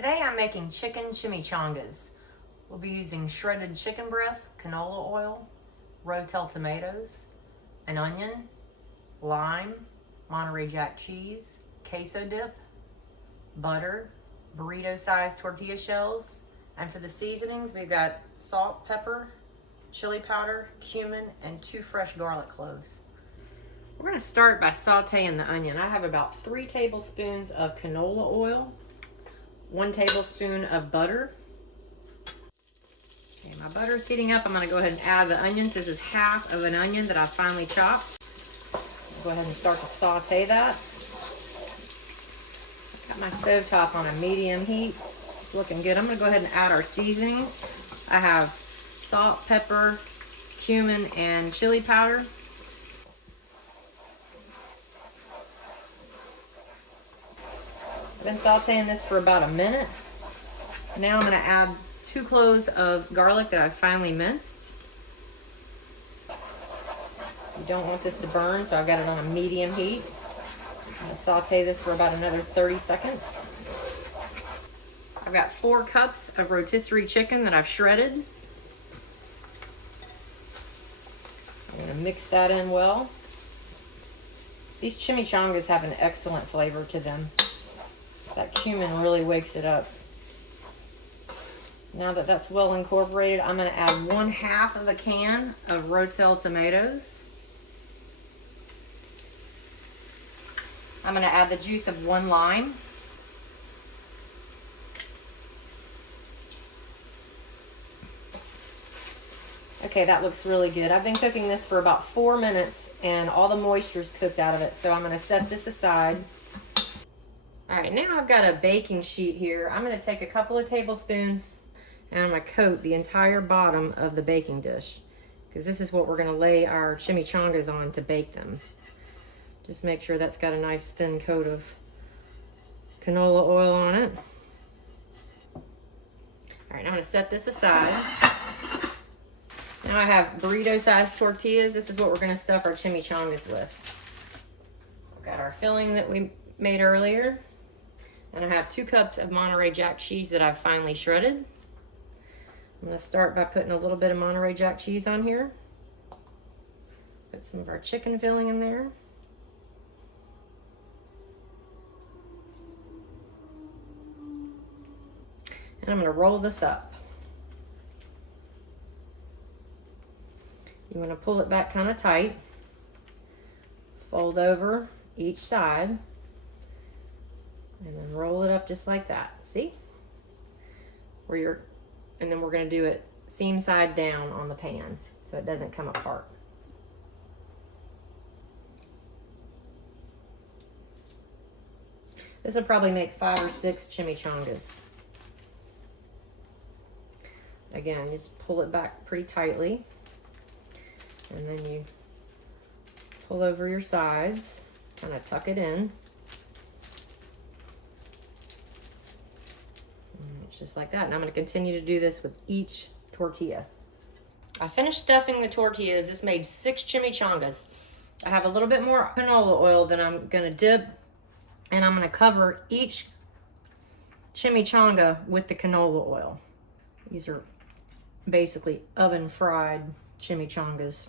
Today I'm making chicken chimichangas. We'll be using shredded chicken breast, canola oil, Rotel tomatoes, an onion, lime, Monterey Jack cheese, queso dip, butter, burrito-sized tortilla shells, and for the seasonings we've got salt, pepper, chili powder, cumin, and 2 fresh garlic cloves. We're going to start by sauteing the onion. I have about 3 tablespoons of canola oil, 1 tablespoon of butter. Okay, my butter's heating up. I'm going to go ahead and add the onions. This is half of an onion that I finely chopped. Go ahead and start to saute that. Got my stove top on a medium heat. It's looking good. I'm going to go ahead and add our seasonings. I have salt, pepper, cumin, and chili powder. I've been sauteing this for about a minute. Now I'm going to add 2 cloves of garlic that I've finely minced. You don't want this to burn, so I've got it on a medium heat. I'm going to saute this for about another 30 seconds. I've got 4 cups of rotisserie chicken that I've shredded. I'm going to mix that in well. These chimichangas have an excellent flavor to them. That cumin really wakes it up. Now that that's well incorporated, I'm going to add 1/2 of a can of Rotel tomatoes. I'm going to add the juice of 1 lime. Okay, that looks really good. I've been cooking this for about 4 minutes and all the moisture's cooked out of it, so I'm going to set this aside. All right, now I've got a baking sheet here. I'm going to take a couple of tablespoons and I'm going to coat the entire bottom of the baking dish because this is what we're going to lay our chimichangas on to bake them. Just make sure that's got a nice thin coat of canola oil on it. All right, I'm going to set this aside. Now I have burrito-sized tortillas. This is what we're going to stuff our chimichangas with. We've got our filling that we made earlier. And I have 2 cups of Monterey Jack cheese that I've finely shredded. I'm going to start by putting a little bit of Monterey Jack cheese on here. Put some of our chicken filling in there. And I'm going to roll this up. You want to pull it back kind of tight. Fold over each side. And then roll it up just like that. See? And then we're going to do it seam side down on the pan so it doesn't come apart. This will probably make 5 or 6 chimichangas. Again, just pull it back pretty tightly. And then you pull over your sides, kind of tuck it in. Just like that. And I'm going to continue to do this with each tortilla. I finished stuffing the tortillas. This made 6 chimichangas. I have a little bit more canola oil that I'm going to dip, and I'm going to cover each chimichanga with the canola oil. These are basically oven fried chimichangas.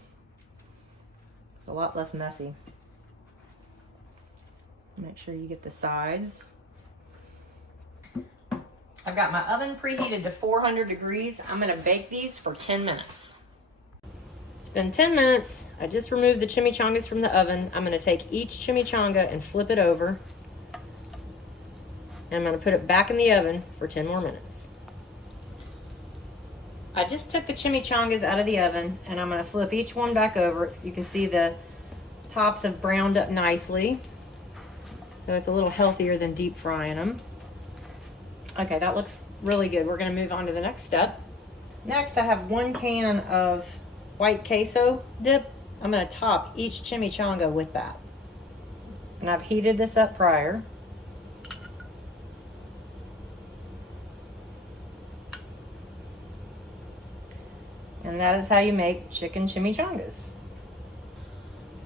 It's a lot less messy. Make sure you get the sides. I've got my oven preheated to 400 degrees. I'm going to bake these for 10 minutes. It's been 10 minutes. I just removed the chimichangas from the oven. I'm going to take each chimichanga and flip it over. And I'm going to put it back in the oven for 10 more minutes. I just took the chimichangas out of the oven and I'm going to flip each one back over. You can see the tops have browned up nicely. So it's a little healthier than deep frying them. Okay, that looks really good. We're going to move on to the next step. Next, I have 1 can of white queso dip. I'm going to top each chimichanga with that. And I've heated this up prior. And that is how you make chicken chimichangas.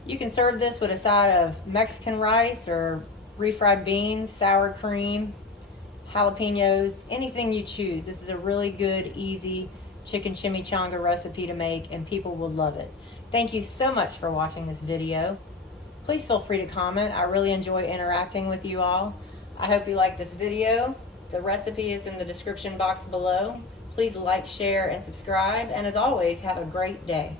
You can serve this with a side of Mexican rice or refried beans, sour cream, jalapenos, anything you choose. This is a really good, easy chicken chimichanga recipe to make, and people will love it. Thank you so much for watching this video. Please feel free to comment. I really enjoy interacting with you all. I hope you like this video. The recipe is in the description box below. Please like, share, and subscribe. And as always, have a great day.